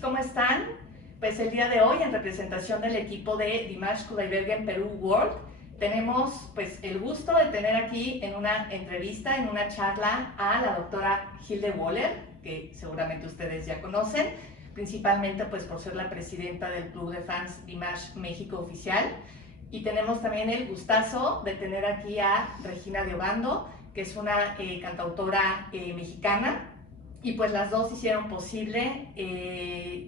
¿cómo están? Pues el día de hoy, en representación del equipo de Dimash Kudaibergen Perú World, tenemos pues el gusto de tener aquí en una entrevista, en una charla, a la doctora Hilde Wohler, que seguramente ustedes ya conocen, principalmente pues por ser la presidenta del Club de Fans Dimash México Oficial. Y tenemos también el gustazo de tener aquí a Regina de Obando, que es una cantautora mexicana, y pues las dos hicieron posible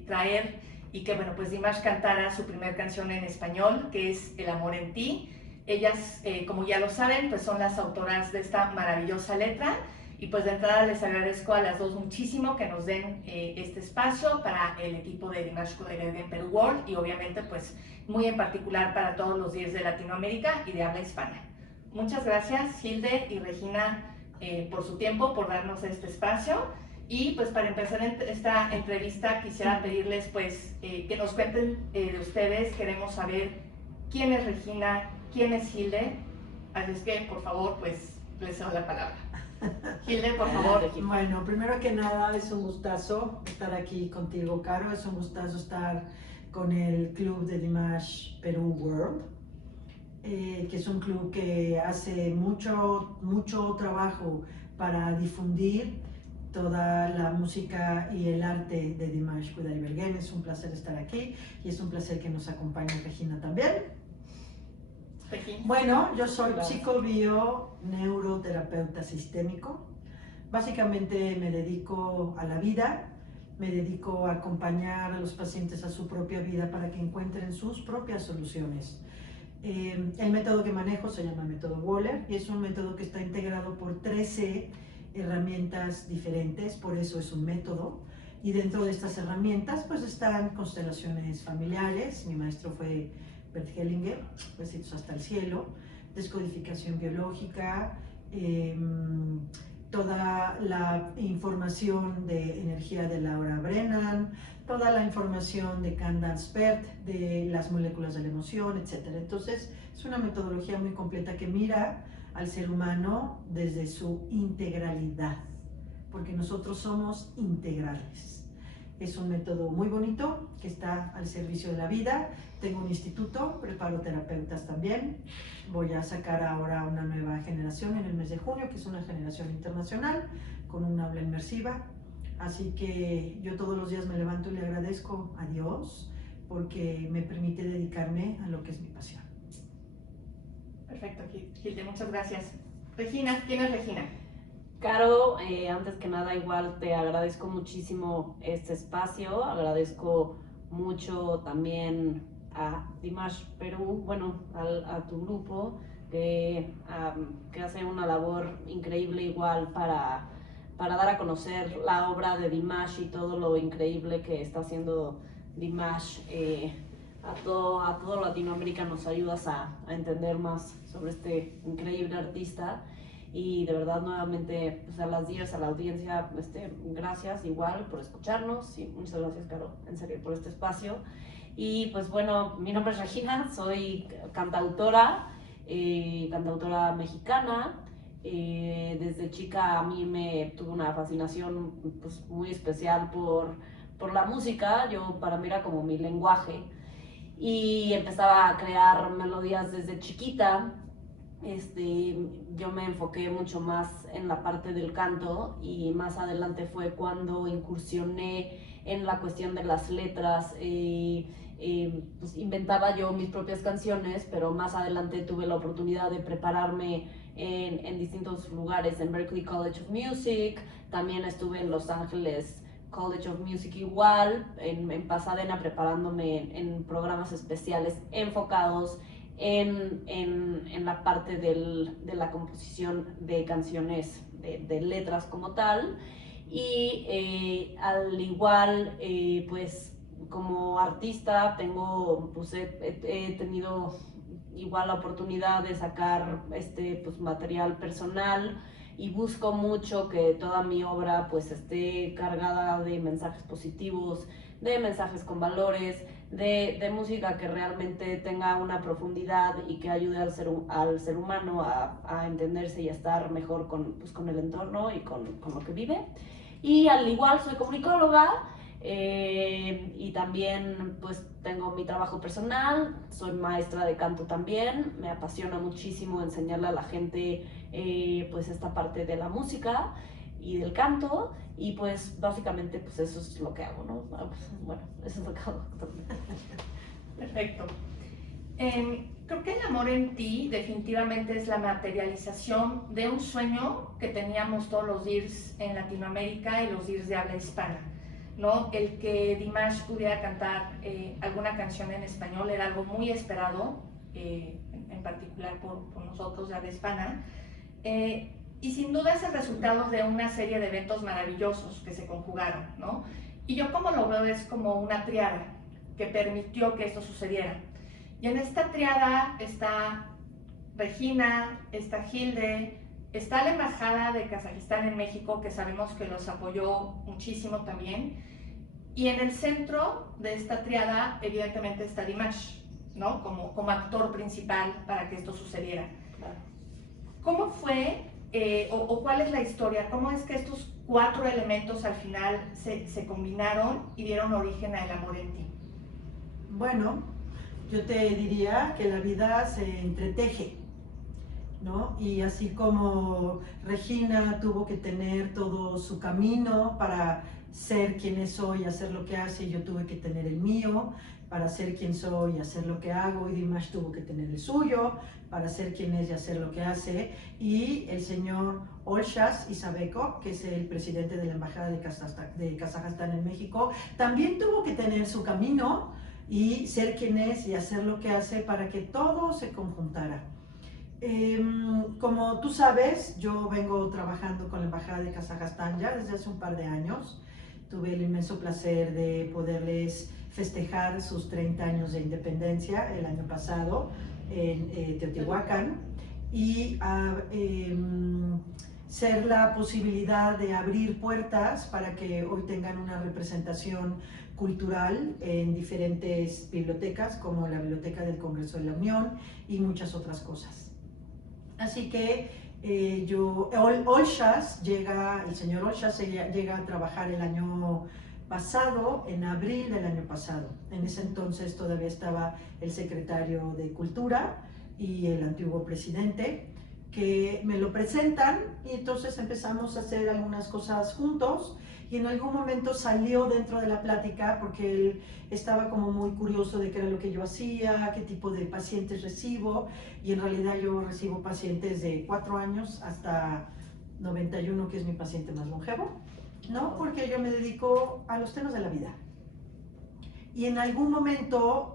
traer y que bueno, pues Dimash cantara su primer canción en español, que es El amor en ti. Ellas, como ya lo saben, pues son las autoras de esta maravillosa letra, y pues de entrada les agradezco a las dos muchísimo que nos den este espacio para el equipo de Dimash Kudaibergen Perú World, y obviamente pues muy en particular para todos los 10 de Latinoamérica y de habla hispana. Muchas gracias, Hilde y Regina, por su tiempo, por darnos este espacio. Y pues para empezar esta entrevista quisiera pedirles pues que nos cuenten de ustedes. Queremos saber quién es Regina, quién es Hilde, así es que por favor pues les cedo la palabra. Hilde, por favor. Bueno, primero que nada es un gustazo estar aquí contigo, Caro, es un gustazo estar con el club de Dimash Perú World, que es un club que hace mucho trabajo para difundir toda la música y el arte de Dimash Kudaibergen. Es un placer estar aquí y es un placer que nos acompañe Regina también. Regina. Bueno, yo soy psicobio-neuroterapeuta sistémico. Básicamente me dedico a la vida, me dedico a acompañar a los pacientes a su propia vida para que encuentren sus propias soluciones. El método que manejo se llama método Wohler y es un método que está integrado por 13 herramientas diferentes, por eso es un método. Y dentro de estas herramientas pues están constelaciones familiares, mi maestro fue Bert Hellinger, besitos hasta el cielo, descodificación biológica, toda la información de energía de Laura Brennan, toda la información de Candace Spert, de las moléculas de la emoción, etc. Entonces es una metodología muy completa que mira al ser humano desde su integralidad, porque nosotros somos integrales. Es un método muy bonito que está al servicio de la vida. Tengo un instituto, preparo terapeutas también. Voy a sacar ahora una nueva generación en el mes de junio, que es una generación internacional con un aula inmersiva. Así que yo todos los días me levanto y le agradezco a Dios porque me permite dedicarme a lo que es mi pasión. Perfecto, Hilde, muchas gracias. Regina, ¿quién es Regina? Caro, antes que nada igual te agradezco muchísimo este espacio, agradezco mucho también a Dimash Perú, bueno, a tu grupo que hace una labor increíble igual para dar a conocer la obra de Dimash y todo lo increíble que está haciendo Dimash. A todo Latinoamérica nos ayudas a entender más sobre este increíble artista. Y de verdad nuevamente pues a las 10, a la audiencia, gracias igual por escucharnos y muchas gracias, Caro, en serio, por este espacio. Y pues bueno, mi nombre es Regina, soy cantautora mexicana. Desde chica a mí me tuvo una fascinación pues muy especial por la música. Para mí era como mi lenguaje y empezaba a crear melodías desde chiquita. Yo me enfoqué mucho más en la parte del canto y más adelante fue cuando incursioné en la cuestión de las letras. Pues inventaba yo mis propias canciones, pero más adelante tuve la oportunidad de prepararme en distintos lugares, en Berklee College of Music, también estuve en Los Ángeles College of Music igual, en Pasadena preparándome en programas especiales enfocados en la parte de la composición de canciones, de letras como tal. Y al igual, pues como artista he tenido igual la oportunidad de sacar pues, material personal y busco mucho que toda mi obra pues esté cargada de mensajes positivos, de mensajes con valores, de música que realmente tenga una profundidad y que ayude al ser humano a entenderse y a estar mejor con el entorno y con lo que vive. Y al igual soy comunicóloga, Y también pues tengo mi trabajo personal, soy maestra de canto también, me apasiona muchísimo enseñarle a la gente pues esta parte de la música y del canto, y pues básicamente pues eso es lo que hago, ¿no? Bueno, eso es lo que hago actualmente. Perfecto. Creo que el amor en ti definitivamente es la materialización de un sueño que teníamos todos los DIRs en Latinoamérica y los DIRs de habla hispana, ¿no? El que Dimash pudiera cantar alguna canción en español era algo muy esperado, en particular por nosotros de habla hispana, y sin duda es el resultado de una serie de eventos maravillosos que se conjugaron, ¿no? Y yo como lo veo es como una triada que permitió que esto sucediera. Y en esta triada está Regina, está Hilde, está la Embajada de Kazajistán en México, que sabemos que los apoyó muchísimo también. Y en el centro de esta triada, evidentemente, está Dimash, ¿no? Como actor principal para que esto sucediera. Claro. ¿Cómo fue o cuál es la historia? ¿Cómo es que estos 4 elementos al final se combinaron y dieron origen a El amor en ti? Bueno, yo te diría que la vida se entreteje, ¿no? Y así como Regina tuvo que tener todo su camino para ser quien es hoy, hacer lo que hace, yo tuve que tener el mío para ser quien soy y hacer lo que hago, y Dimash tuvo que tener el suyo para ser quien es y hacer lo que hace, y el señor Olshas Isabekov, que es el presidente de la Embajada de Kazajstán en México, también tuvo que tener su camino y ser quien es y hacer lo que hace para que todo se conjuntara. Como tú sabes, yo vengo trabajando con la Embajada de Kazajstán ya desde hace un par de años. Tuve el inmenso placer de poderles festejar sus 30 años de independencia el año pasado en Teotihuacán, y ser la posibilidad de abrir puertas para que hoy tengan una representación cultural en diferentes bibliotecas, como la Biblioteca del Congreso de la Unión y muchas otras cosas. Así que el señor Olshas llega a trabajar el año pasado, en abril del año pasado. En ese entonces todavía estaba el secretario de Cultura y el antiguo presidente, que me lo presentan, y entonces empezamos a hacer algunas cosas juntos, y en algún momento salió dentro de la plática, porque él estaba como muy curioso de qué era lo que yo hacía, qué tipo de pacientes recibo, y en realidad yo recibo pacientes de 4 años hasta 91, que es mi paciente más longevo, ¿no? Porque yo me dedico a los temas de la vida. Y en algún momento,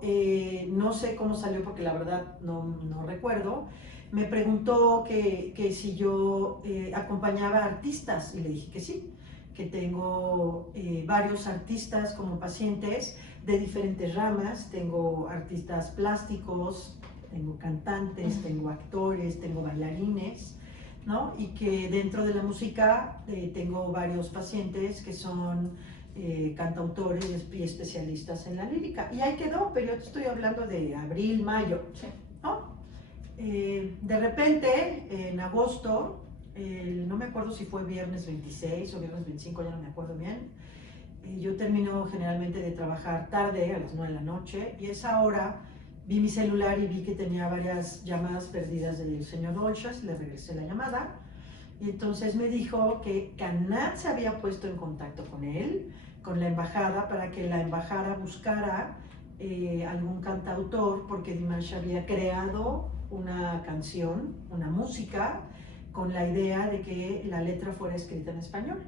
no sé cómo salió, porque la verdad no recuerdo, me preguntó que si yo acompañaba a artistas, y le dije que sí, que tengo varios artistas como pacientes de diferentes ramas. Tengo artistas plásticos, tengo cantantes, tengo actores, tengo bailarines, ¿no? Y que dentro de la música tengo varios pacientes que son cantautores y especialistas en la lírica. Y ahí quedó, pero yo te estoy hablando de abril, mayo, ¿no? De repente, en agosto, no me acuerdo si fue viernes 26 o viernes 25, ya no me acuerdo bien, yo termino generalmente de trabajar tarde, a las 9 de la noche, y a esa hora vi mi celular y vi que tenía varias llamadas perdidas del señor Olshas. Le regresé la llamada, y entonces me dijo que Canat se había puesto en contacto con él, con la embajada, para que la embajada buscara algún cantautor, porque Dimash había creado una canción, una música, con la idea de que la letra fuera escrita en español.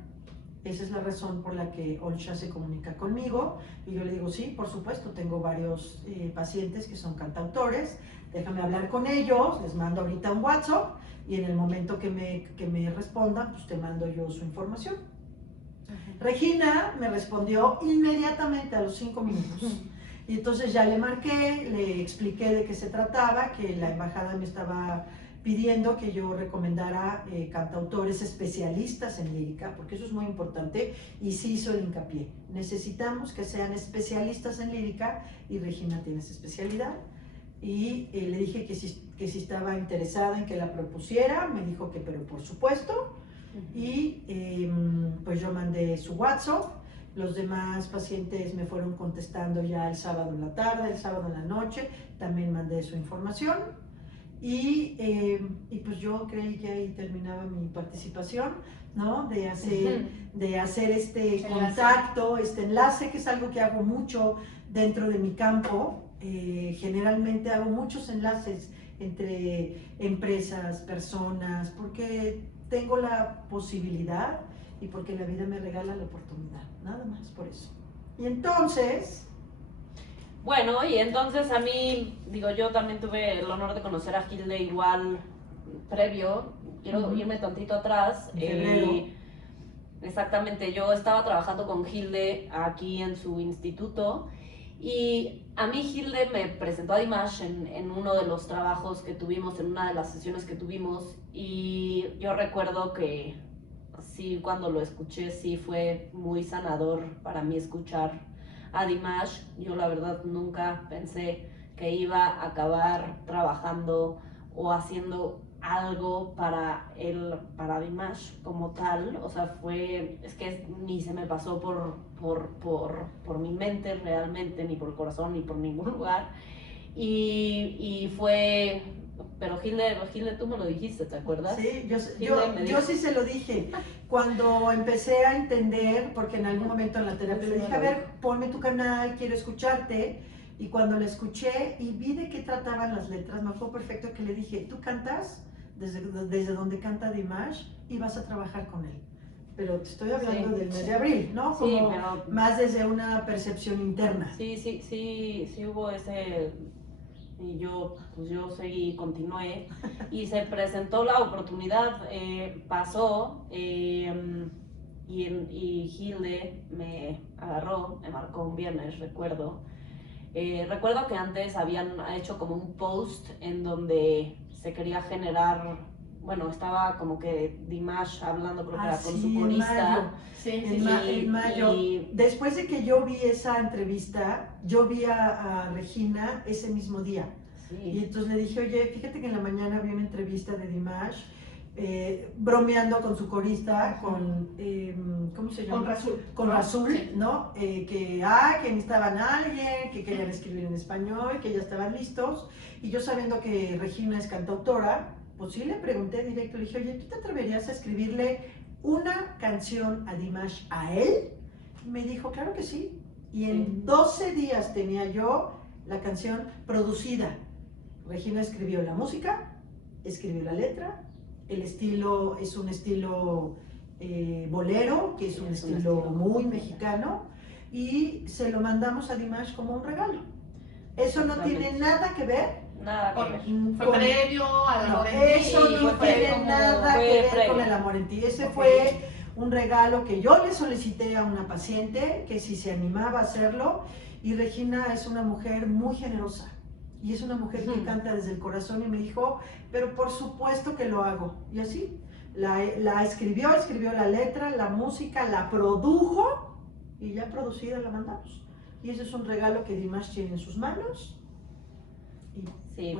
Esa es la razón por la que Olshas se comunica conmigo, y yo le digo, sí, por supuesto, tengo varios pacientes que son cantautores, déjame hablar con ellos, les mando ahorita un WhatsApp, y en el momento que me respondan, pues te mando yo su información. Regina me respondió inmediatamente a los 5 minutos. Y entonces ya le marqué, le expliqué de qué se trataba, que la embajada me estaba pidiendo que yo recomendara cantautores especialistas en lírica, porque eso es muy importante, y sí hizo el hincapié. Necesitamos que sean especialistas en lírica, y Regina tiene esa especialidad. Y le dije que si estaba interesada en que la propusiera. Me dijo que pero por supuesto. Y pues yo mandé su WhatsApp, Los demás pacientes me fueron contestando ya el sábado en la tarde, el sábado en la noche, también mandé su información. Y pues yo creí que ahí terminaba mi participación, ¿no? De hacer este contacto, este enlace, que es algo que hago mucho dentro de mi campo. Generalmente hago muchos enlaces entre empresas, personas, porque tengo la posibilidad y porque la vida me regala la oportunidad, nada más por eso. Y entonces... Bueno, y entonces a mí, digo, yo también tuve el honor de conocer a Hilde igual previo, quiero irme tantito atrás. En febrero. Exactamente, yo estaba trabajando con Hilde aquí en su instituto y a mí Hilde me presentó a Dimash en uno de los trabajos que tuvimos, en una de las sesiones que tuvimos, y yo recuerdo que sí, cuando lo escuché, sí fue muy sanador para mí escuchar a Dimash. Yo la verdad nunca pensé que iba a acabar trabajando o haciendo algo para Dimash como tal. O sea, es que ni se me pasó por mi mente realmente, ni por el corazón, ni por ningún lugar. Y fue... Pero Hilde, tú me lo dijiste, ¿te acuerdas? Sí, yo sí se lo dije. Cuando empecé a entender, porque en algún momento en la terapia le dije, a ver, ponme tu canal, quiero escucharte. Y cuando la escuché y vi de qué trataban las letras, me fue perfecto que le dije, tú cantas desde donde canta Dimash y vas a trabajar con él. Pero te estoy hablando del mes de abril, ¿no? Como sí, pero... más desde una percepción interna. Sí hubo ese... Y yo seguí, continué, y se presentó la oportunidad, pasó, y Hilde me agarró, me marcó un viernes, recuerdo. Recuerdo que antes habían hecho como un post en donde se quería generar, bueno, estaba como que Dimash hablando, creo que era con su corista. En mayo. Después de que yo vi esa entrevista, yo vi a Regina ese mismo día. Sí. Y entonces le dije, oye, fíjate que en la mañana vi una entrevista de Dimash, bromeando con su corista, con, ¿cómo se llama? Con Rasul, sí. ¿no? Que necesitaban a alguien, que querían escribir en español, que ya estaban listos. Y yo sabiendo que Regina es cantautora, pues sí le pregunté directo, le dije, oye, ¿tú te atreverías a escribirle una canción a Dimash a él? Y me dijo, claro que sí. Y en 12 días tenía yo la canción producida. Regina escribió la música, escribió la letra, el estilo es un estilo bolero, que es un estilo muy mexicano, y se lo mandamos a Dimash como un regalo. Eso no tiene nada que ver. Nada que ver. Fue previo al amor en ti. Eso no tiene nada que ver con el amor en ti. Ese fue un regalo que yo le solicité a una paciente que si se animaba a hacerlo, y Regina es una mujer muy generosa y es una mujer que canta desde el corazón, y me dijo, pero por supuesto que lo hago. Y así, la escribió la letra, la música, la produjo, y ya producida la mandamos. Y ese es un regalo que Dimash tiene en sus manos. Sí,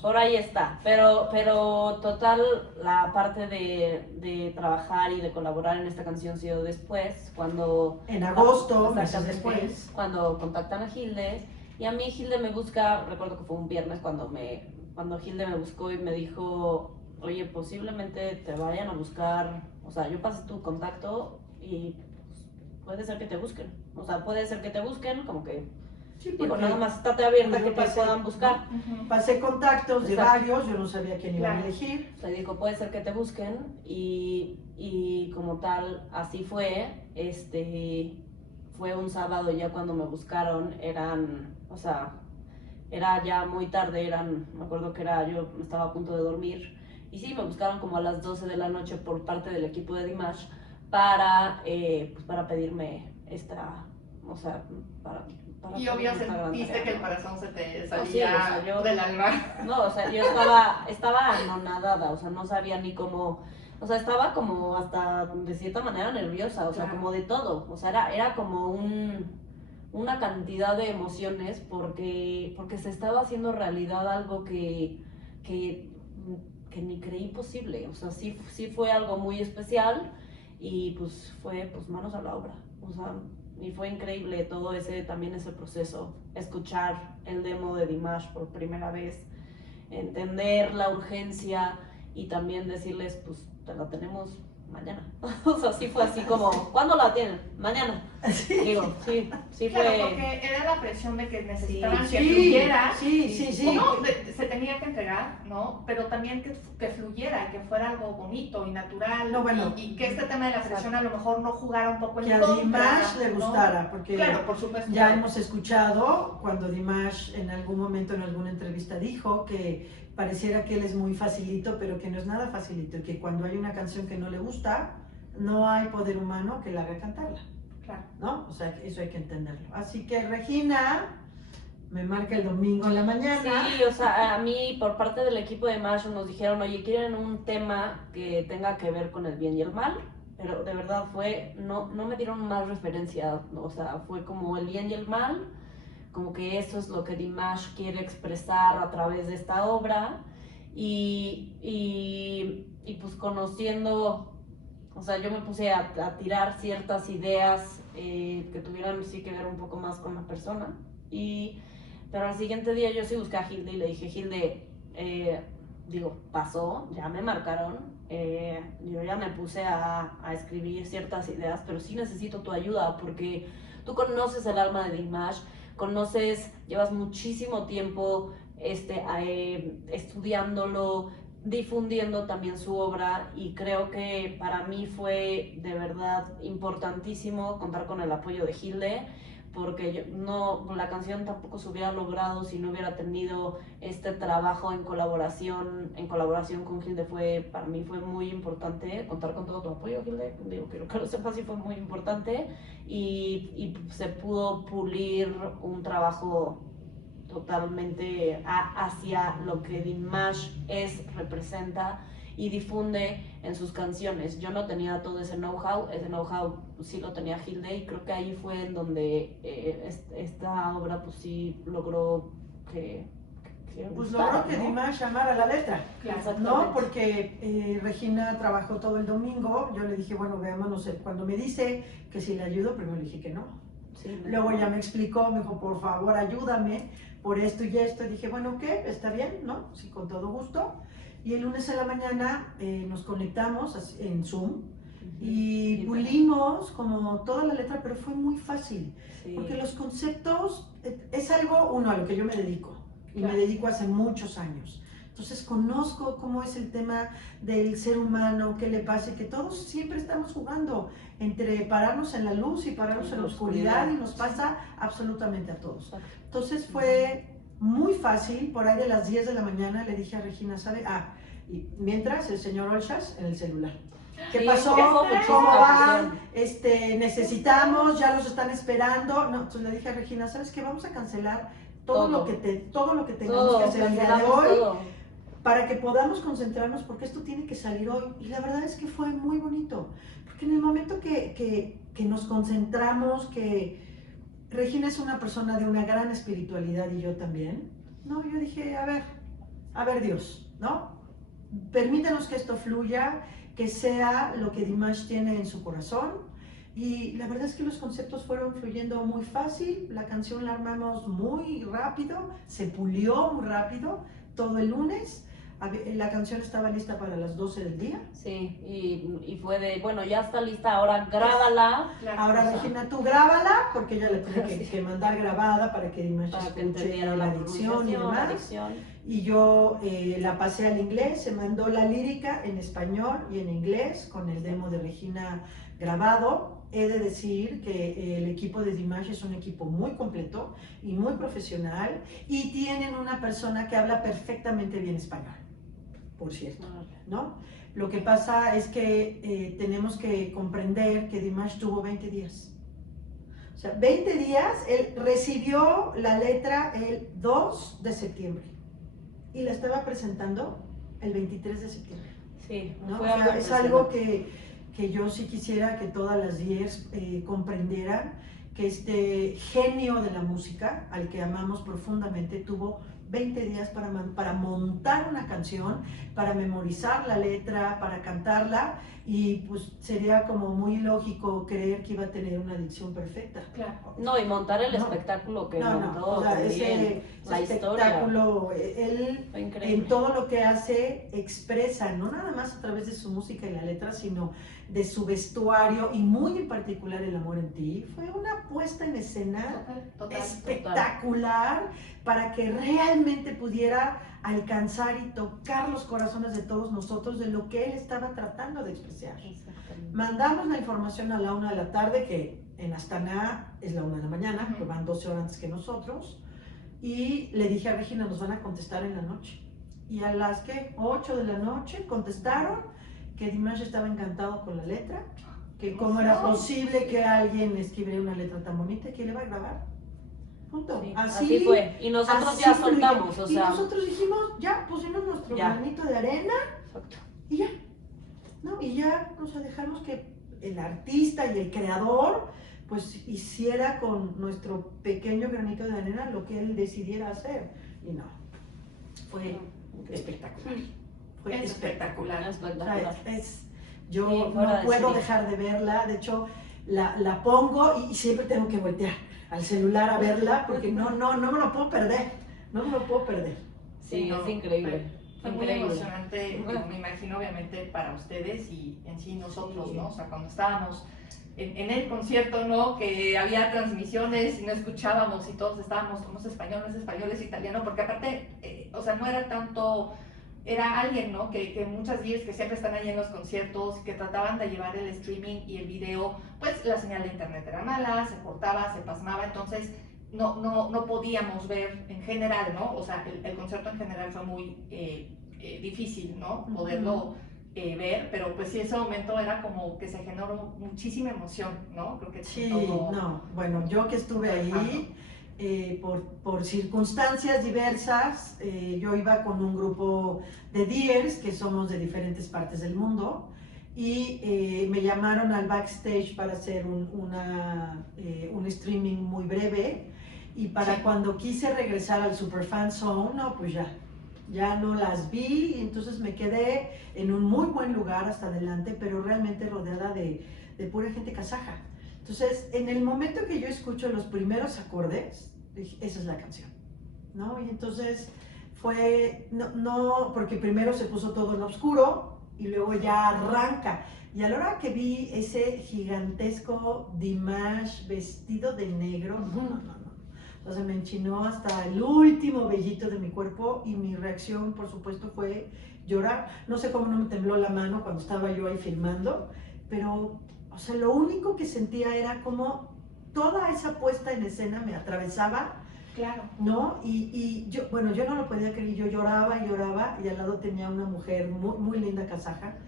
por ahí está, pero total, la parte de trabajar y de colaborar en esta canción se dio después, cuando... En agosto, meses después. Cuando contactan a Hilde, y a mí Hilde me busca, recuerdo que fue un viernes cuando Hilde me buscó y me dijo, oye, posiblemente te vayan a buscar, o sea, yo pasé tu contacto y puede ser que te busquen, como que... Sí, digo, nada más estate abierta que te puedan buscar. Pasé contactos de varios, yo no sabía quién iba a elegir. O sea, digo, puede ser que te busquen, y como tal, así fue. Fue un sábado ya cuando me buscaron, era ya muy tarde, me acuerdo que yo estaba a punto de dormir, y sí, me buscaron como a las 12 de la noche por parte del equipo de Dimash para pedirme y obvio sentiste que el corazón se te salía del alma. No, o sea, yo estaba anonadada, o sea, no sabía ni cómo, o sea, estaba como hasta de cierta manera nerviosa, o sea, como de todo, o sea, era como una cantidad de emociones porque se estaba haciendo realidad algo que ni creí posible, o sea, sí fue algo muy especial, y pues fue manos a la obra. O sea, y fue increíble todo también ese proceso, escuchar el demo de Dimash por primera vez, entender la urgencia y también decirles, pues, te la tenemos mañana. O sea, sí fue así como, ¿cuándo la tienen? Mañana. Sí. Digo, sí, sí Claro, fue... porque era la presión de que necesitaban Sí, que fluyera. sí. Uno, se tenía que entregar, ¿no? Pero también que fluyera, que fuera algo bonito y natural. No, bueno. Y que este tema de la presión a lo mejor no jugara un poco en Que a contra, Dimash le ¿no? gustara, porque Claro, por supuesto. ya hemos escuchado cuando Dimash en algún momento en alguna entrevista dijo que pareciera que él es muy facilito, pero que no es nada facilito, y que cuando hay una canción que no le gusta, no hay poder humano que la haga cantarla. Claro. ¿No? O sea, eso hay que entenderlo. Así que Regina me marca el domingo en la mañana. Sí, o sea, a mí por parte del equipo de Mash nos dijeron, oye, ¿quieren un tema que tenga que ver con el bien y el mal? Pero de verdad no me dieron más referencia, o sea, fue como el bien y el mal, como que eso es lo que Dimash quiere expresar a través de esta obra, y pues conociendo... O sea, yo me puse a tirar ciertas ideas que tuvieran sí que ver un poco más con la persona. Pero al siguiente día yo sí busqué a Hilde y le dije, Hilde, pasó, ya me marcaron, yo ya me puse a escribir ciertas ideas, pero sí necesito tu ayuda porque tú conoces el alma de Dimash, llevas muchísimo tiempo estudiándolo, difundiendo también su obra, y creo que para mí fue de verdad importantísimo contar con el apoyo de Hilde, porque la canción tampoco se hubiera logrado si no hubiera tenido este trabajo en colaboración con Hilde. Para mí fue muy importante contar con todo tu apoyo, Hilde. Digo, quiero que lo sepas, sí fue muy importante, y se pudo pulir un trabajo totalmente hacia lo que Dimash representa y difunde en sus canciones. Yo no tenía todo ese know-how sí lo tenía Hilde, y creo que ahí fue en donde esta obra pues sí logró que pues gustara, logró que ¿no? Dimash amara la letra, Claro, ¿no? Porque Regina trabajó todo el domingo, yo le dije, bueno, veámonos, cuando me dice que si le ayudo, primero le dije que no. Sí, Luego ya me explicó, me dijo, por favor, ayúdame por esto y esto. Y dije, bueno, ¿qué? Está bien, ¿no? Sí, con todo gusto. Y el lunes en la mañana nos conectamos en Zoom y pulimos como toda la letra, pero fue muy fácil. Sí. Porque los conceptos es algo, a lo que yo me dedico. Y claro, me dedico hace muchos años. Entonces conozco cómo es el tema del ser humano, qué le pasa, y que todos siempre estamos jugando entre pararnos en la luz y pararnos en la oscuridad, y nos pasa absolutamente a todos. Entonces fue muy fácil, por ahí de las 10 de la mañana le dije a Regina, ¿sabe? Y mientras el señor Olshas en el celular. ¿Qué pasó? ¿Cómo van? Necesitamos, ya los están esperando. No, entonces le dije a Regina, ¿sabes qué? Vamos a cancelar todo lo que tengamos que hacer el día de hoy. Para que podamos concentrarnos, porque esto tiene que salir hoy. Y la verdad es que fue muy bonito, porque en el momento que nos concentramos, que Regina es una persona de una gran espiritualidad y yo también, no, yo dije, a ver Dios, ¿no? Permítanos que esto fluya, que sea lo que Dimash tiene en su corazón. Y la verdad es que los conceptos fueron fluyendo muy fácil, la canción la armamos muy rápido, se pulió muy rápido, todo el lunes. La canción estaba lista para las 12 del día. Sí, y fue de, bueno, ya está lista, ahora grábala. Ahora Regina, tú grábala, porque ella le tiene que mandar grabada para que Dimash escuche la dicción y demás. Y yo la pasé al inglés, se mandó la lírica en español y en inglés, con el demo de Regina grabado. He de decir que el equipo de Dimash es un equipo muy completo y muy profesional, y tienen una persona que habla perfectamente bien español, por cierto, ¿no? Lo que pasa es que tenemos que comprender que Dimash tuvo 20 días. O sea, 20 días, él recibió la letra el 2 de septiembre y la estaba presentando el 23 de septiembre. Sí, ¿no? O sea, es algo que yo sí quisiera que todas las 10 comprendieran, que este genio de la música, al que amamos profundamente, tuvo 20 días para montar una canción, para memorizar la letra, para cantarla, y pues sería como muy lógico creer que iba a tener una dicción perfecta. Claro. No, y montar el espectáculo que montó, o sea, también, la espectáculo, él fue increíble. en todo lo que hace expresa, no nada más a través de su música y la letra, sino de su vestuario y muy en particular El amor en ti. Fue una puesta en escena espectacular para que realmente pudiera alcanzar y tocar los corazones de todos nosotros de lo que él estaba tratando de expresar. Mandamos la información a la 1 de la tarde, que en Astana es la 1 de la mañana, que van 12 horas antes que nosotros, y le dije a Regina, nos van a contestar en la noche. Y a las 8 de la noche contestaron que Dimash estaba encantado con la letra, que cómo era posible que alguien escribiera una letra tan bonita, que le va a grabar. Punto. Sí, así fue. Y nosotros ya soltamos, o sea. Y nosotros dijimos, ya pusimos nuestro granito de arena. Exacto. Y ya. ¿No? Y ya, o sea, dejamos que el artista y el creador pues hiciera con nuestro pequeño granito de arena lo que él decidiera hacer. Y no, fue espectacular. Fue espectacular. Espectacular. Yo sí, no puedo dejar de verla, de hecho la pongo y siempre tengo que voltear al celular a verla porque no me lo puedo perder, no me lo puedo perder. Sí, es increíble. Fue muy emocionante, me imagino, obviamente, para ustedes y en sí nosotros, ¿no? O sea, cuando estábamos en el concierto, ¿no? Que había transmisiones y no escuchábamos y todos estábamos, somos españoles, italianos, porque aparte, o sea, no era tanto, era alguien, ¿no? Que muchas días que siempre están ahí en los conciertos, que trataban de llevar el streaming y el video, pues la señal de internet era mala, se cortaba, se pasmaba, entonces no podíamos ver en general, ¿no? O sea, el concierto en general fue muy difícil, ¿no? Poderlo ver, pero pues sí, ese momento era como que se generó muchísima emoción, ¿no? Creo que sí, todo, no, bueno, yo que estuve ahí, por circunstancias diversas, yo iba con un grupo de Deers, que somos de diferentes partes del mundo, y me llamaron al backstage para hacer un streaming muy breve, y para cuando quise regresar al Superfan Zone, no, pues ya no las vi, y entonces me quedé en un muy buen lugar hasta adelante, pero realmente rodeada de pura gente kazaja. Entonces, en el momento que yo escucho los primeros acordes, dije, esa es la canción, ¿no? Y entonces fue, porque primero se puso todo en oscuro y luego ya arranca. Y a la hora que vi ese gigantesco Dimash vestido de negro, no. Entonces me enchinó hasta el último vellito de mi cuerpo y mi reacción, por supuesto, fue llorar. No sé cómo no me tembló la mano cuando estaba yo ahí filmando, pero, o sea, lo único que sentía era como toda esa puesta en escena me atravesaba. Claro. ¿No? Y yo, bueno, yo no lo podía creer, yo lloraba y al lado tenía una mujer muy, muy linda kazaja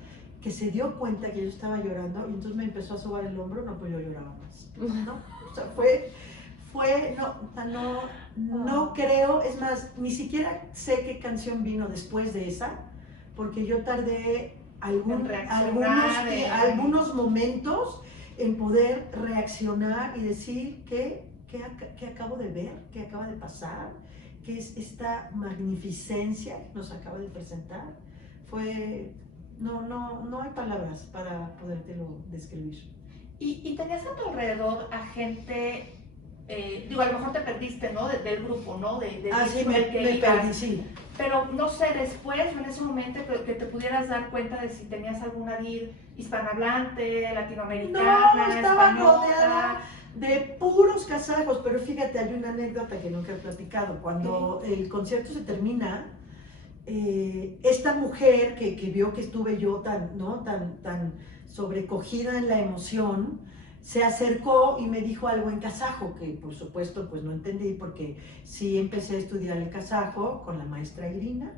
que se dio cuenta que yo estaba llorando y entonces me empezó a sobar el hombro, no, pues yo lloraba más, ¿no? O sea, no creo, es más, ni siquiera sé qué canción vino después de esa, porque yo tardé algunos momentos en poder reaccionar y decir ¿qué acabo de ver? ¿Qué acaba de pasar? ¿Qué es esta magnificencia que nos acaba de presentar? No hay palabras para podértelo describir. ¿Y tenías a tu alrededor a gente, digo, a lo mejor te perdiste, ¿no? Del grupo, ¿no? Sí, me perdí, sí. Pero no sé, después o en ese momento que te pudieras dar cuenta de si tenías alguna DIR hispanohablante, latinoamericana, no, estaba española. rodeada de puros kazajos, pero fíjate, hay una anécdota que nunca he platicado. Cuando el concierto se termina, esta mujer que vio que estuve yo tan sobrecogida en la emoción, se acercó y me dijo algo en kazajo, que por supuesto pues no entendí, porque sí empecé a estudiar el kazajo con la maestra Irina,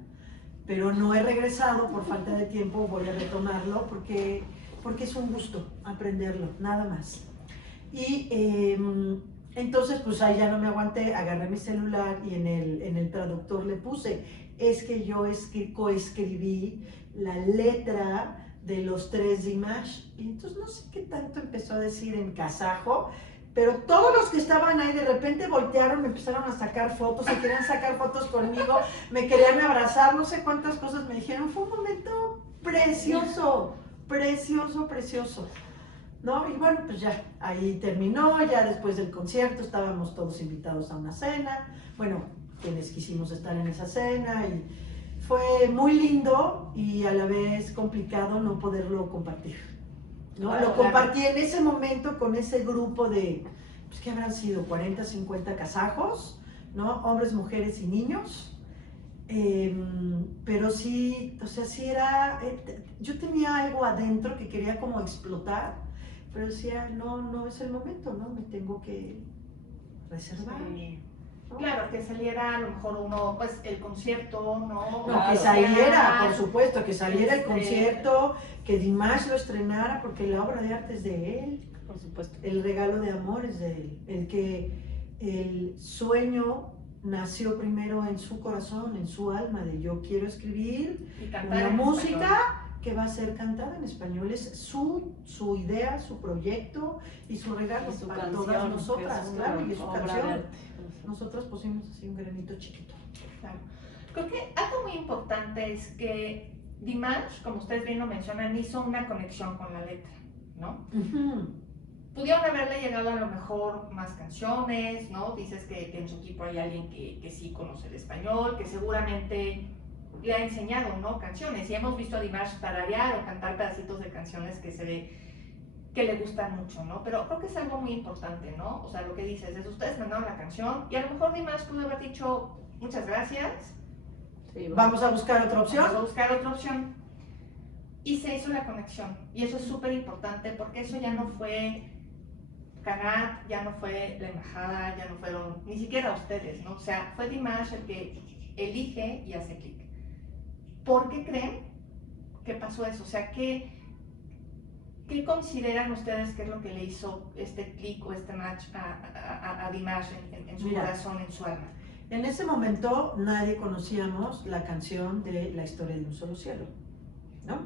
pero no he regresado por falta de tiempo, voy a retomarlo porque es un gusto aprenderlo, nada más. Y entonces pues ahí ya no me aguanté, agarré mi celular y en el traductor le puse, es que yo coescribí la letra de los 3 Dimash, y entonces no sé qué tanto empezó a decir en kazajo, pero todos los que estaban ahí de repente voltearon, me empezaron a sacar fotos, se querían sacar fotos conmigo, me querían abrazar, no sé cuántas cosas me dijeron. Fue un momento precioso, precioso, precioso, ¿no? Y bueno, pues ya, ahí terminó, ya después del concierto estábamos todos invitados a una cena, bueno, quienes quisimos estar en esa cena, y fue muy lindo y a la vez complicado no poderlo compartir, ¿no? Claro, Lo compartí en ese momento con ese grupo de, pues que habrán sido 40, 50 kazajos, ¿no? Hombres, mujeres y niños. Pero sí, o sea, sí era, yo tenía algo adentro que quería como explotar, pero decía, no, no es el momento, ¿no? Me tengo que reservar. Sí. ¿no? Claro, que saliera a lo mejor uno, pues el concierto, ¿no? No, Claro. que saliera, por supuesto, que saliera el Este- concierto, que Dimash lo estrenara, porque la obra de arte es de él, Por supuesto. el regalo de amor es de él, el sueño nació primero en su corazón, en su alma, de yo quiero escribir Y cantar una en música español. que va a ser cantada en español, es su idea, su proyecto y su regalo Y su para canción, todas que nosotras, es claro, una y es su obra de canción. arte. Nosotras pusimos así un granito chiquito. Claro. Creo que algo muy importante es que Dimash, como ustedes bien lo mencionan, hizo una conexión con la letra, ¿no? Pudieron haberle llegado a lo mejor más canciones, ¿no? Dices que en su equipo hay alguien que sí conoce el español, que seguramente le ha enseñado, ¿no? Canciones. Y hemos visto a Dimash tararear o cantar pedacitos de canciones que se ve que le gustan mucho, ¿no? Pero creo que es algo muy importante, ¿no? O sea, lo que dices es, ustedes mandaron la canción y a lo mejor Dimash pudo haber dicho, muchas gracias, Sí, Vamos a buscar otra opción. vamos a buscar otra opción. Y se hizo la conexión. Y eso es súper importante porque eso ya no fue Canat, ya no fue la embajada, ya no fueron ni siquiera ustedes, ¿no? O sea, fue Dimash el que elige y hace clic. ¿Por qué creen que pasó eso? O sea, ¿qué consideran ustedes que es lo que le hizo este clic o este match a Dimash en su Mira. corazón, en su alma? En ese momento nadie conocíamos la canción de La historia de un solo cielo, ¿no?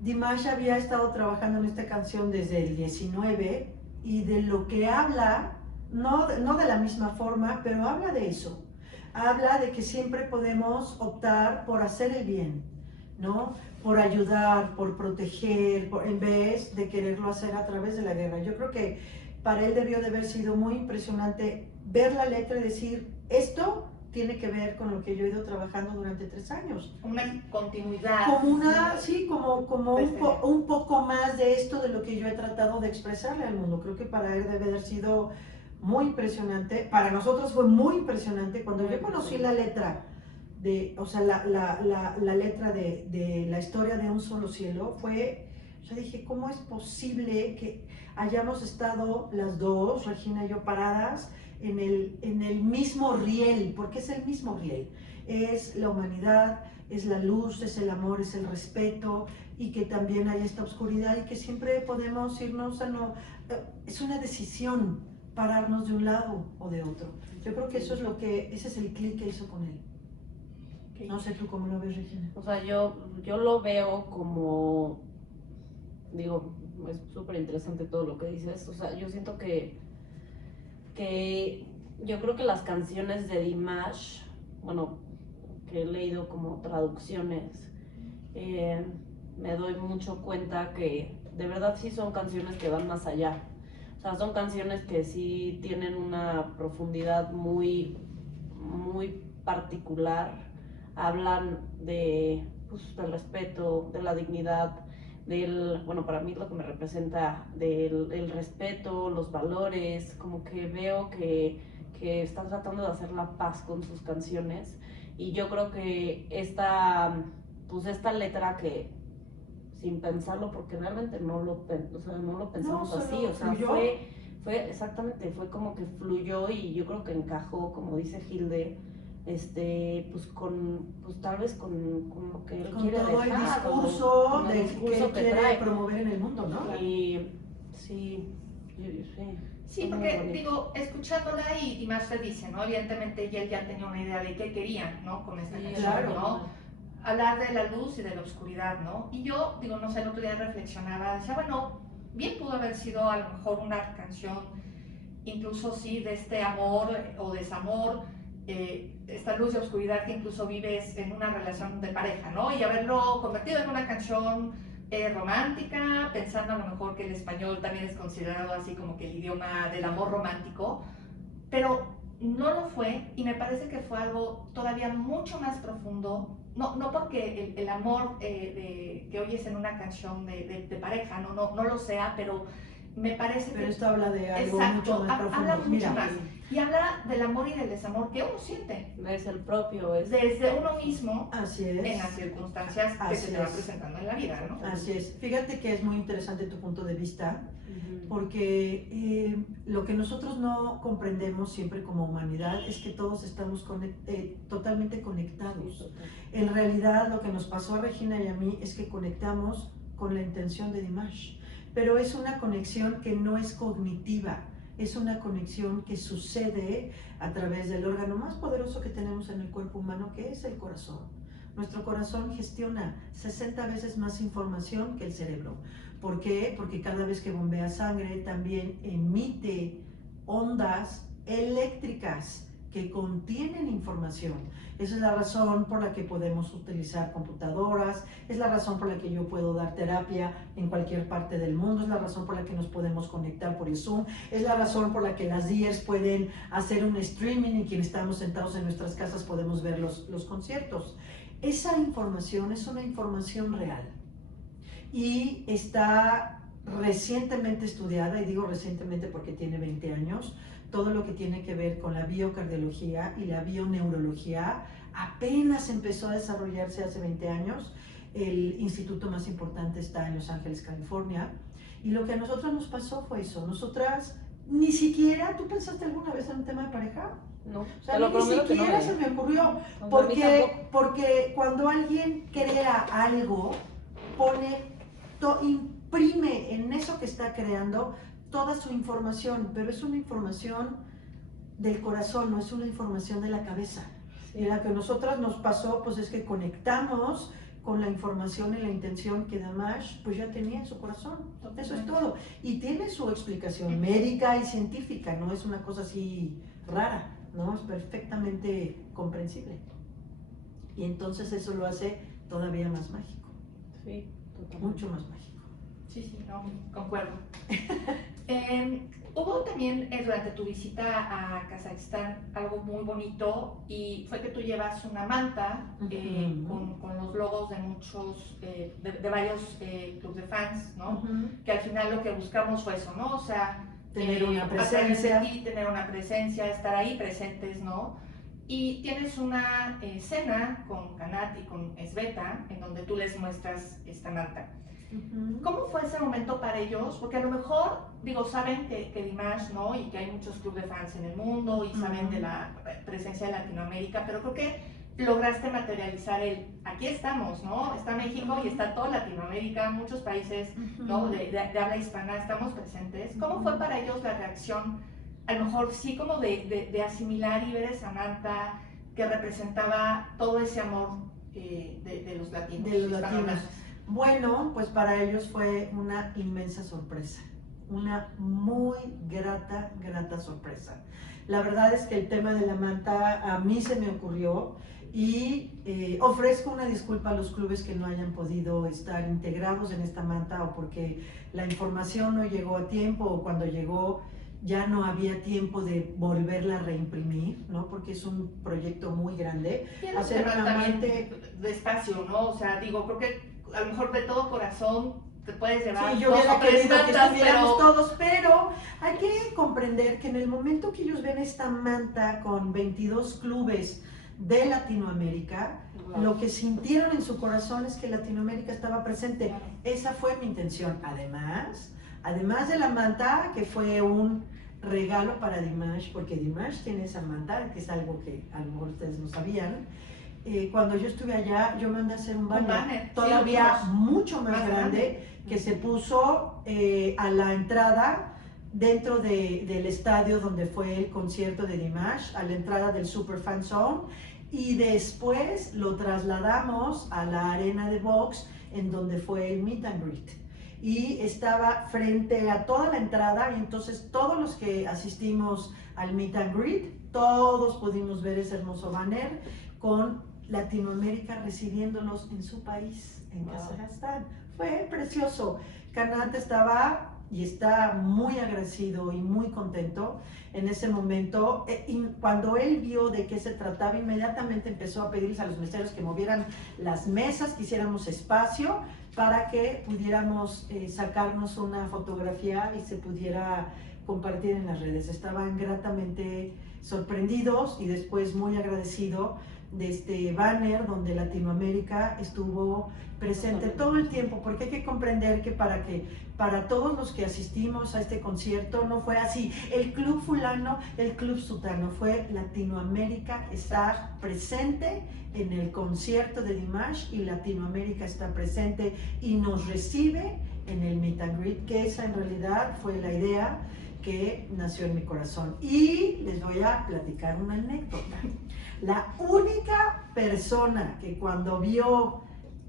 Dimash había estado trabajando en esta canción desde el 19 y de lo que habla, no de la misma forma, pero habla de eso. Habla de que siempre podemos optar por hacer el bien, ¿no? Por ayudar, por proteger, en vez de quererlo hacer a través de la guerra. Yo creo que para él debió de haber sido muy impresionante ver la letra y decir, esto tiene que ver con lo que yo he ido trabajando durante 3 años. Una continuidad. Como una, sí, como Desde- un poco más de esto de lo que yo he tratado de expresarle al mundo. Creo que para él debe haber sido muy impresionante. Para nosotros fue muy impresionante cuando Muy yo conocí la impresionante. letra de, o sea, la letra de La historia de un solo cielo, fue, yo dije, ¿cómo es posible que hayamos estado las dos, Regina y yo, paradas en el mismo riel? Porque es el mismo riel, es la humanidad, es la luz, es el amor, es el respeto, y que también hay esta oscuridad y que siempre podemos irnos a no, es una decisión pararnos de un lado o de otro. Yo creo que eso es ese es el clic que hizo con él. No sé tú cómo lo ves, Regina. O sea, yo lo veo como, digo, es súper interesante todo lo que dices. O sea, yo siento que yo creo que las canciones de Dimash, bueno, que he leído como traducciones, me doy mucho cuenta que de verdad sí son canciones que van más allá. O sea, son canciones que sí tienen una profundidad muy, muy particular. Hablan del respeto, de la dignidad, bueno, para mí lo que me representa del respeto, los valores, como que veo que están tratando de hacer la paz con sus canciones. Y yo creo que esta letra que, sin pensarlo, porque realmente no lo pensamos No, así, solo o sea, fluyó. fue exactamente, fue como que fluyó y yo creo que encajó, como dice Hilde, tal vez con lo que él Con quiere todo dejar, el discurso con el discurso que que quiere trae. promover en el mundo, ¿no? Y sí, sí. Sí, Muy porque bonito. digo, escuchándola y más te dice, ¿no? Evidentemente él ya tenía una idea de qué quería, ¿no? Con esta Sí, canción, claro. ¿no? Hablar de la luz y de la oscuridad, ¿no? Y yo, digo, no sé, el otro día reflexionaba, decía, bueno, bien pudo haber sido a lo mejor una canción incluso sí, de este amor o desamor, esta luz y oscuridad que incluso vives en una relación de pareja, ¿no? Y haberlo convertido en una canción romántica, pensando a lo mejor que el español también es considerado así como que el idioma del amor romántico, pero no lo fue, y me parece que fue algo todavía mucho más profundo, no porque el amor que oyes en una canción de pareja no lo sea, pero me parece Pero que... esto habla de algo Exacto, mucho más profundo. habla mucho Mira, más. Y habla del amor y del desamor que uno siente Es el propio, es... desde uno mismo así en las es. circunstancias que Así se te van es. presentando en la vida, ¿no? Así es. Fíjate que es muy interesante tu punto de vista, Ujú. porque lo que nosotros no comprendemos siempre como humanidad es que todos estamos totalmente conectados. En realidad lo que nos pasó a Regina y a mí es que conectamos con la intención de Dimash, pero es una conexión que no es cognitiva, es una conexión que sucede a través del órgano más poderoso que tenemos en el cuerpo humano, que es el corazón. Nuestro corazón gestiona 60 veces más información que el cerebro. ¿Por qué? Porque cada vez que bombea sangre también emite ondas eléctricas que contienen información. Esa es la razón por la que podemos utilizar computadoras, es la razón por la que yo puedo dar terapia en cualquier parte del mundo, es la razón por la que nos podemos conectar por el Zoom, es la razón por la que las DJs pueden hacer un streaming y quienes estamos sentados en nuestras casas podemos ver los conciertos. Esa información es una información real y está recientemente estudiada, y digo recientemente porque tiene 20 años, todo lo que tiene que ver con la biocardiología y la bioneurología apenas empezó a desarrollarse hace 20 años. El instituto más importante está en Los Ángeles, California, y lo que a nosotros nos pasó fue eso. Nosotras ni siquiera, ¿tú pensaste alguna vez en un tema de pareja? No, O sea, ni siquiera se me ocurrió, porque cuando alguien crea algo, imprime en eso que está creando toda su información, pero es una información del corazón, no es una información de la cabeza. Y la que a nosotras nos pasó, pues es que conectamos con la información y la intención que Dimash pues ya tenía en su corazón. Eso es todo. Y tiene su explicación médica y científica, no es una cosa así rara, ¿no? Es perfectamente comprensible. Y entonces eso lo hace todavía más mágico. Sí, totalmente. Mucho más mágico. Sí, no, concuerdo. Hubo también durante tu visita a Kazajistán algo muy bonito, y fue que tú llevas una manta con los logos de muchos, de varios clubes de fans, ¿no? Que al final lo que buscamos fue eso, ¿no? O sea, tener una a través presencia. de ti, tener una presencia, estar ahí presentes, ¿no? Y tienes una cena con Kanat y con Sveta en donde tú les muestras esta manta. ¿Cómo fue ese momento para ellos? Porque a lo mejor, digo, saben que Dimash, ¿no? Y que hay muchos clubes de fans en el mundo y saben de la presencia de Latinoamérica, pero creo que lograste materializar aquí estamos, ¿no? Está México y está toda Latinoamérica, muchos países, ¿no? de habla hispana, estamos presentes. ¿Cómo fue para ellos la reacción? A lo mejor sí como de asimilar y ver esa manta que representaba todo ese amor de los latinos. De los latinos. Bueno, pues para ellos fue una inmensa sorpresa, una muy grata sorpresa. La verdad es que el tema de la manta a mí se me ocurrió, y ofrezco una disculpa a los clubes que no hayan podido estar integrados en esta manta, o porque la información no llegó a tiempo, o cuando llegó ya no había tiempo de volverla a reimprimir, ¿no? Porque es un proyecto muy grande. Hacer una manta despacio, ¿no? O sea, digo, creo que a lo mejor de todo corazón te puedes llevar. Sí, yo hubiera querido que estuviéramos pero... todos, pero hay que comprender que en el momento que ellos ven esta manta con 22 clubes de Latinoamérica, lo que sintieron en su corazón es que Latinoamérica estaba presente. Esa fue mi intención. Además de la manta, que fue un regalo para Dimash, porque Dimash tiene esa manta, que es algo que a lo mejor ustedes no sabían. Cuando yo estuve allá, yo mandé a hacer un banner todavía mucho más grande, que se puso a la entrada dentro del estadio donde fue el concierto de Dimash, a la entrada del Super Fan Zone, y después lo trasladamos a la arena de box en donde fue el meet and greet. y estaba frente a toda la entrada, y entonces todos los que asistimos al Meet and Greet, todos pudimos ver ese hermoso banner con Latinoamérica recibiéndolos en su país, en Kazajstán. Fue precioso. Kanat estaba y está muy agradecido y muy contento en ese momento. Y cuando él vio de qué se trataba, inmediatamente empezó a pedirles a los meseros que movieran las mesas, que hiciéramos espacio para que pudiéramos sacarnos una fotografía y se pudiera compartir en las redes. Estaban gratamente sorprendidos y después muy agradecido de este banner donde Latinoamérica estuvo presente todo el tiempo, porque hay que comprender que para todos los que asistimos a este concierto no fue así, el club fulano, el club sutano, fue Latinoamérica está presente en el concierto de Dimash y Latinoamérica está presente y nos recibe en el Meet and Greet, que esa en realidad fue la idea que nació en mi corazón. Y les voy a platicar una anécdota. La única persona que cuando vio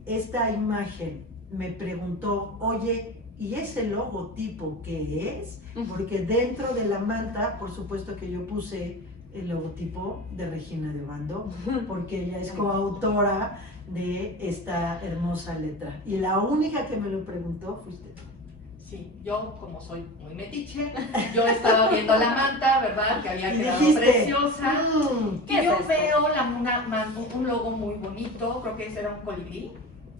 esta imagen me preguntó, oye, ¿y ese logotipo qué es? Porque dentro de la manta, por supuesto que yo puse el logotipo de Regina de Obando, porque ella es coautora de esta hermosa letra. Y la única que me lo preguntó fuiste tú. Sí, yo como soy muy metiche, yo estaba viendo la manta, ¿verdad? Que había Y quedado dijiste, preciosa. ¿qué Y yo es esto? veo un logo muy bonito, creo que ese era un colibrí.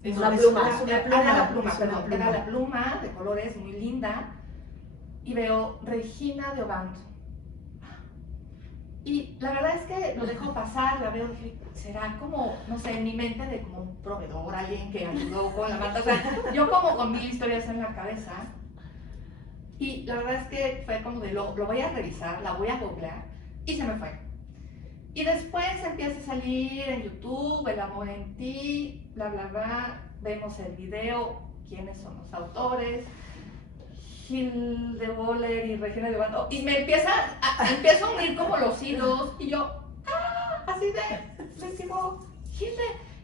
Es una una pluma. Era la pluma, es una perdón, pluma. era la pluma de colores muy linda. Y veo Regina de Obando. Y la verdad es que lo dejo pasar, la veo y dije, será como, no sé, en mi mente de como un proveedor, alguien que ayudó con la manta. O sea, yo como con 1000 historias en la cabeza. Y la verdad es que fue como de lo voy a revisar, la voy a googlear, y se me fue. Y después empieza a salir en YouTube, El amor en ti, bla, bla, bla. Vemos el video, quiénes son los autores, Gil de Boller y Regina de Obando. Y me empiezo a unir como los hilos, y yo, así de, les digo, Gil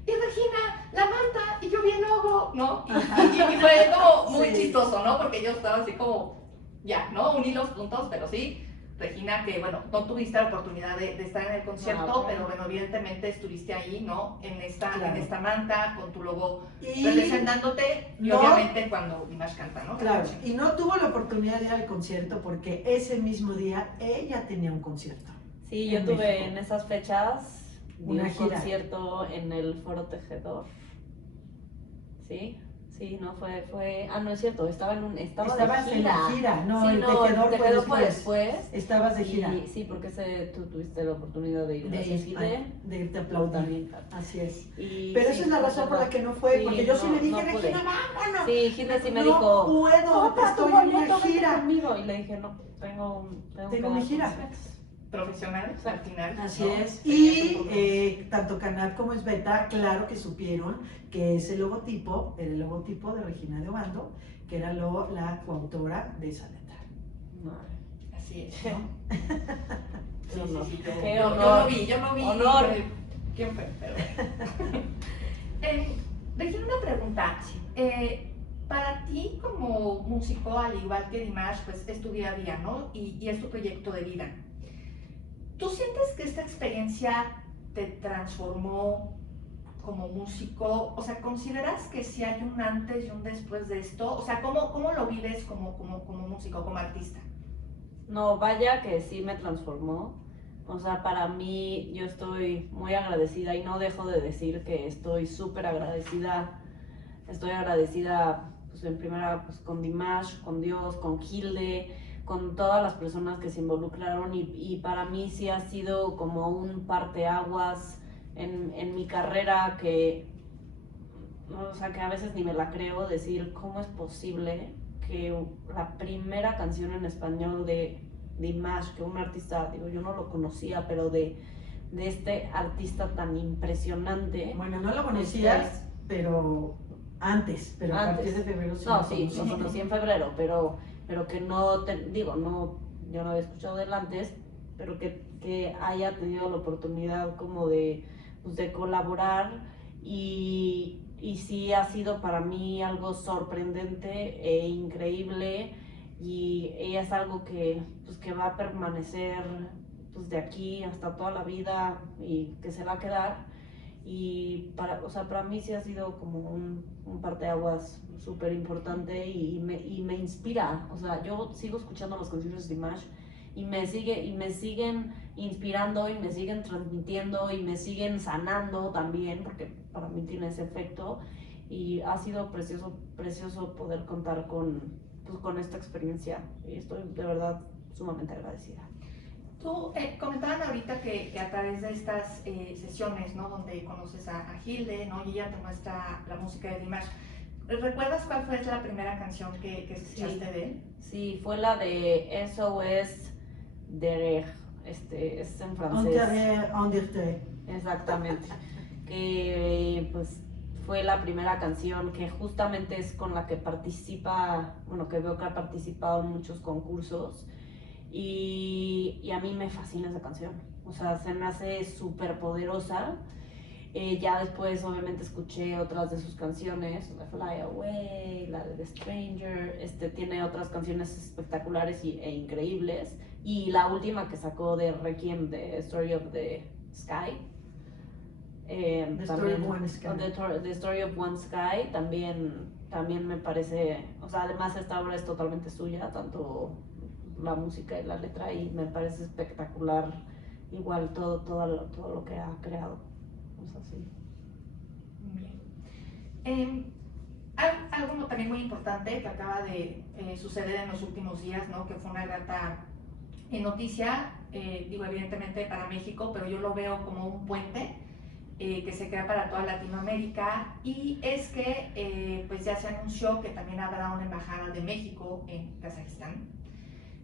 y Regina, la manta, y yo vi el logo, ¿no? Y fue como muy Sí. chistoso, ¿no? Porque yo estaba así como, ya, ¿no? Uní los puntos, pero sí. Regina, que bueno, no tuviste la oportunidad de estar en el concierto, No, pero bueno, evidentemente estuviste ahí, ¿no? En esta Claro. manta, con tu logo Y representándote, y no- obviamente cuando Dimash canta, ¿no? claro, y no tuvo la oportunidad de ir al concierto porque ese mismo día ella tenía un concierto. Sí, yo En tuve México. en esas fechas Una un gira. concierto en el Foro Tejedor. Sí, sí, no fue, no es cierto, estaba Estabas de en gira. la gira, no, Sí, el no, tejedor el fue tejedor fue después. después. Estabas de gira. Y, sí, porque tú tuviste la oportunidad de ir. De Entonces, irte a aplaudir. también. Así es. Y Pero sí, esa es la razón por la que no fue, sí, porque yo sí le dije, no pude. Regina, vámonos. Sí, Gilda sí me no dijo, puedo, compra tu estoy en boleto, una vete gira. conmigo. Y le dije, no, tengo que mi dar gira. conciertos. Profesional, al final. Así ¿no? es. Tenías un Y compromiso. tanto Kanat como Sveta, claro que supieron que ese logotipo era el logotipo de Regina de Obando, que era la coautora de esa letra. Así es, Qué ¿no? Sí, honor. sí, sí, Qué yo honor. yo lo vi. Honor. ¿Quién fue? Pero Regina, una pregunta. Para ti como músico, al igual que Dimash, pues es tu día a día, ¿no? Y es tu proyecto de vida. ¿Tú sientes que esta experiencia te transformó como músico? O sea, ¿consideras que sí hay un antes y un después de esto? O sea, ¿cómo lo vives como músico, como artista? No, vaya que sí me transformó. O sea, para mí yo estoy muy agradecida y no dejo de decir que estoy súper agradecida. Estoy agradecida, pues en primera, pues con Dimash, con Dios, con Hilde, con todas las personas que se involucraron y para mí sí ha sido como un parteaguas en mi carrera que, o sea, que a veces ni me la creo decir cómo es posible que la primera canción en español de Dimash, que un artista, digo, yo no lo conocía, pero de este artista tan impresionante. Bueno, no lo conocías, pero antes, pero a partir de febrero sí. No, lo sí, conocí. lo conocí en febrero, pero que no, digo, no, yo no había escuchado de él antes, pero que haya tenido la oportunidad como de, pues, de colaborar y sí ha sido para mí algo sorprendente e increíble, y es algo que, pues, que va a permanecer, pues, de aquí hasta toda la vida y que se va a quedar. Y o sea, para mí sí ha sido como un parteaguas súper importante y me inspira. O sea, yo sigo escuchando las canciones de Dimash y me siguen inspirando y me siguen transmitiendo y me siguen sanando también, porque para mí tiene ese efecto, y ha sido precioso poder contar pues, con esta experiencia, y estoy de verdad sumamente agradecida. Tú comentaban ahorita que a través de estas sesiones, ¿no? Donde conoces a Hilde, ¿no? Y ella te muestra la música de Dimash. ¿Recuerdas cuál fue la primera canción que escuchaste de él? Sí, fue la de SOS Derech, es en francés. Exactamente. Que pues fue la primera canción que justamente es con la que participa, bueno, que veo que ha participado en muchos concursos, y a mí me fascina esa canción. O sea, se me hace súper poderosa. Ya después obviamente escuché otras de sus canciones, la Fly Away, la de The Stranger, tiene otras canciones espectaculares e increíbles, y la última que sacó de Requiem, The Story of the Sky, The Story of One Sky. The Story of One Sky también me parece, o sea, además esta obra es totalmente suya, tanto la música y la letra, y me parece espectacular igual todo lo que ha creado. Así. Bien. Algo también muy importante que acaba de suceder en los últimos días, ¿no? Que fue una grata noticia, digo, evidentemente para México, pero yo lo veo como un puente que se crea para toda Latinoamérica, y es que pues ya se anunció que también habrá una embajada de México en Kazajistán.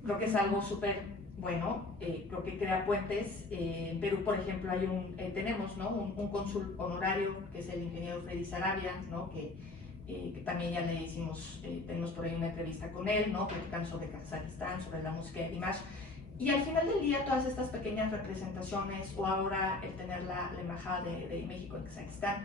Creo que es algo súper bueno, creo que crea puentes. En Perú, por ejemplo, tenemos, ¿no? un cónsul honorario, que es el ingeniero Freddy Sarabia, ¿no? que también ya le hicimos, tenemos por ahí una entrevista con él, ¿no? Platicando sobre Kazajistán, sobre la música de Dimash. Y al final del día, todas estas pequeñas representaciones, o ahora el tener la embajada de México en Kazajistán,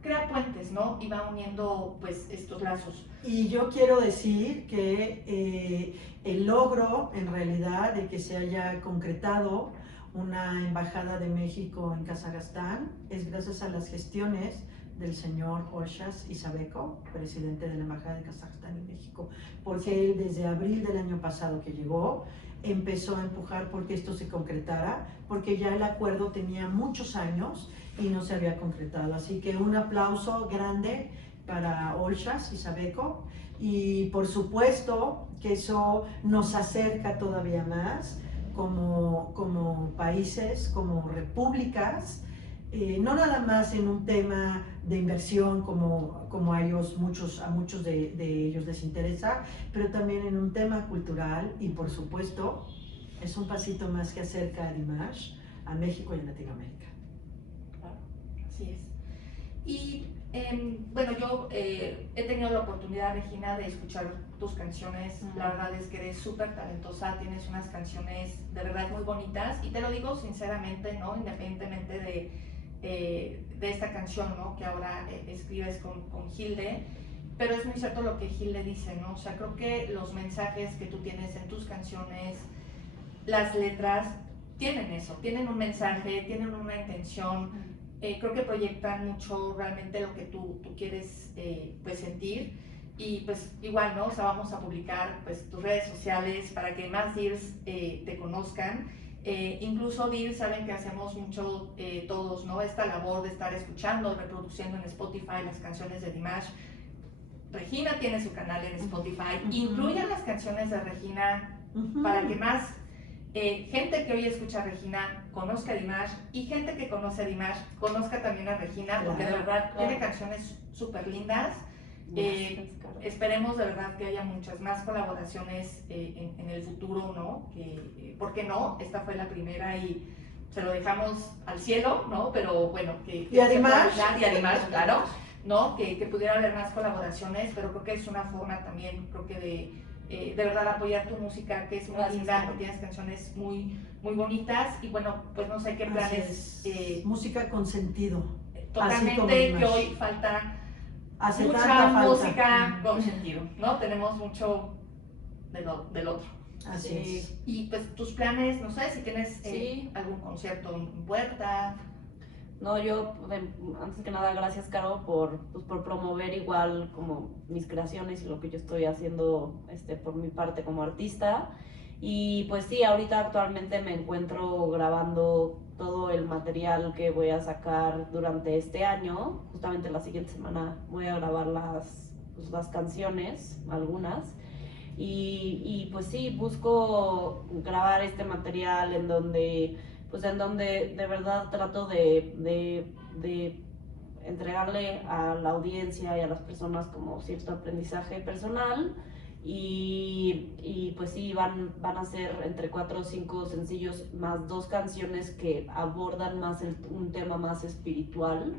crea puentes, ¿no? Y va uniendo pues estos lazos. Y yo quiero decir que el logro en realidad de que se haya concretado una embajada de México en Kazajistán es gracias a las gestiones del señor Olshas Isabeko, presidente de la embajada de Kazajistán en México, porque él desde abril del año pasado que llegó empezó a empujar porque esto se concretara, porque ya el acuerdo tenía muchos años y no se había concretado. Así que un aplauso grande para Olshas Isabeko, y por supuesto que eso nos acerca todavía más como países, como repúblicas, no nada más en un tema de inversión como a muchos de ellos les interesa, pero también en un tema cultural, y por supuesto es un pasito más que acerca a Dimash a México y a Latinoamérica. Claro, así es. Y bueno, yo he tenido la oportunidad, Regina, de escuchar tus canciones. La verdad es que eres súper talentosa, tienes unas canciones de verdad muy bonitas, y te lo digo sinceramente, ¿no? Independientemente de esta canción, ¿no? Que ahora escribes con Hilde, pero es muy cierto lo que Hilde dice, ¿no? O sea, creo que los mensajes que tú tienes en tus canciones, las letras, tienen eso, tienen un mensaje, tienen una intención. Creo que proyectan mucho realmente lo que tú quieres pues sentir, y pues igual, ¿no? O sea, vamos a publicar pues tus redes sociales para que más DIRs te conozcan. Incluso DIRs saben que hacemos mucho todos, ¿no? Esta labor de estar escuchando, reproduciendo en Spotify las canciones de Dimash. Regina tiene su canal en Spotify, incluyan las canciones de Regina para que más gente que hoy escucha a Regina conozca a Dimash, y gente que conoce a Dimash conozca también a Regina, porque de verdad tiene canciones súper lindas. Esperemos de verdad que haya muchas más colaboraciones en el futuro, ¿no? ¿Por qué no? Esta fue la primera y se lo dejamos al cielo, ¿no? Pero bueno, y además, claro, ¿no? Que pudiera haber más colaboraciones, pero creo que es una forma también, creo que de verdad apoyar tu música, que es muy linda, que tienes canciones muy, muy bonitas, y bueno, pues no sé qué planes. Música con sentido. totalmente que Dimash. hoy falta Hace mucha tanta falta. música con sentido, ¿no? Tenemos mucho del otro. Así Sí. es. Y pues tus planes, no sé si tienes Sí. algún concierto en puerta. No, yo, antes que nada, gracias, Caro, pues, por promover igual como mis creaciones y lo que yo estoy haciendo por mi parte como artista. Y pues sí, ahorita actualmente me encuentro grabando todo el material que voy a sacar durante este año. Justamente la siguiente semana voy a grabar las canciones, algunas. Y pues sí, busco grabar este material en donde de verdad trato de entregarle a la audiencia y a las personas como cierto aprendizaje personal. Y pues sí, van a ser entre 4 o 5 sencillos más 2 canciones que abordan más un tema más espiritual.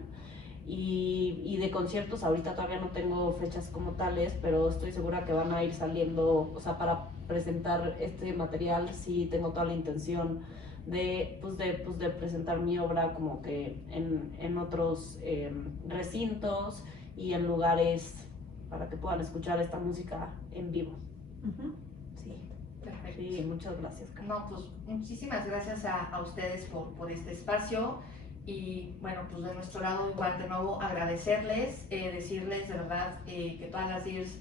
Y de conciertos ahorita todavía no tengo fechas como tales, pero estoy segura que van a ir saliendo, o sea, para presentar este material sí tengo toda la intención de presentar mi obra como que en otros recintos y en lugares para que puedan escuchar esta música en vivo. Ujú. Sí, Perfecto. sí, muchas gracias, Carla. No, pues muchísimas gracias a ustedes por este espacio. Y bueno, pues de nuestro lado igual de nuevo agradecerles, decirles de verdad que todas las DIRs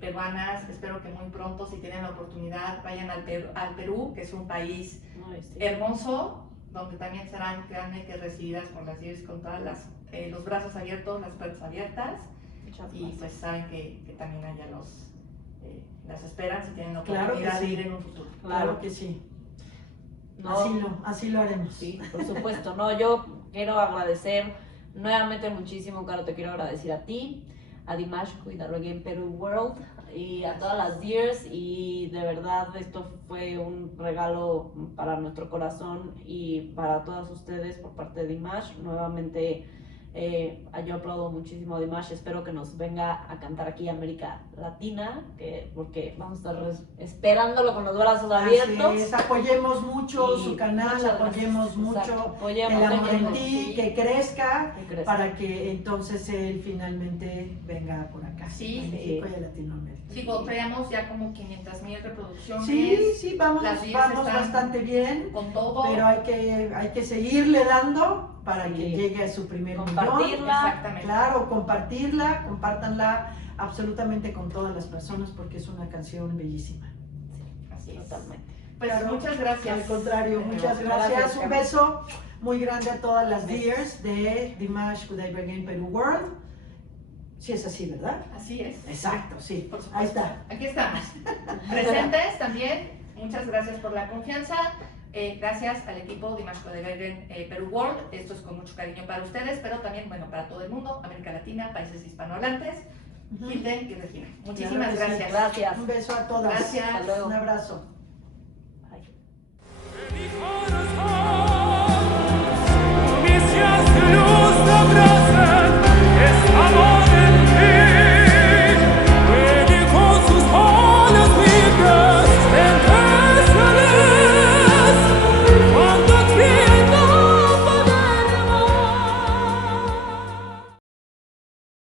peruanas, espero que muy pronto, si tienen la oportunidad, vayan al Perú, que es un país Ay, sí. hermoso, donde también serán, créanme, que recibidas por las DIRs con todas los brazos abiertos, las puertas abiertas. Muchas Y gracias. pues saben que también allá las esperan si tienen la Claro que oportunidad de sí. ir en un futuro. Claro que sí. No, Así lo haremos. sí, por supuesto. No, yo quiero agradecer nuevamente muchísimo, Caro, te quiero agradecer a ti, a Dimash y a Reggae Perú World y a todas las DIRs, y de verdad esto fue un regalo para nuestro corazón y para todas ustedes por parte de Dimash. Nuevamente yo aplaudo muchísimo a Dimash, espero que nos venga a cantar aquí a América Latina, porque vamos a estar esperándolo con los brazos abiertos. Así es, apoyemos mucho Y su canal, muchas apoyemos gracias. mucho Exacto. Apoyemos, el amor en apoyemos, ti, sí. que crezca, Que crezca. para que entonces él finalmente venga por acá, Sí, a sí. México y a Latinoamérica. Sí, traemos ya como 500,000 reproducciones. Sí, vamos Las DIRs están bastante bien, con todo. pero hay que seguirle dando para Sí. que llegue a su primer millón. Compartirla. Exactamente. Claro, compártanla absolutamente con todas las personas porque es una canción bellísima. Así es. Totalmente. Pues Claro, muchas gracias. Al contrario, De muchas nuevo. gracias. Un Carmen. beso muy grande a todas las Besos. DIRs de Dimash Kudaibergen Perú World. Sí es así, ¿verdad? Así es. Exacto, sí. Por supuesto. Ahí está. Aquí estamos. Presentes también. Muchas gracias por la confianza. Gracias al equipo de Dimash Kudaibergen Perú World. Esto es con mucho cariño para ustedes, pero también, bueno, para todo el mundo, América Latina, países hispanohablantes, Ujú. Hilde y Regina. Muchísimas Claro que sí. gracias. Gracias. Un beso a todas. Gracias. Hasta luego. Un abrazo.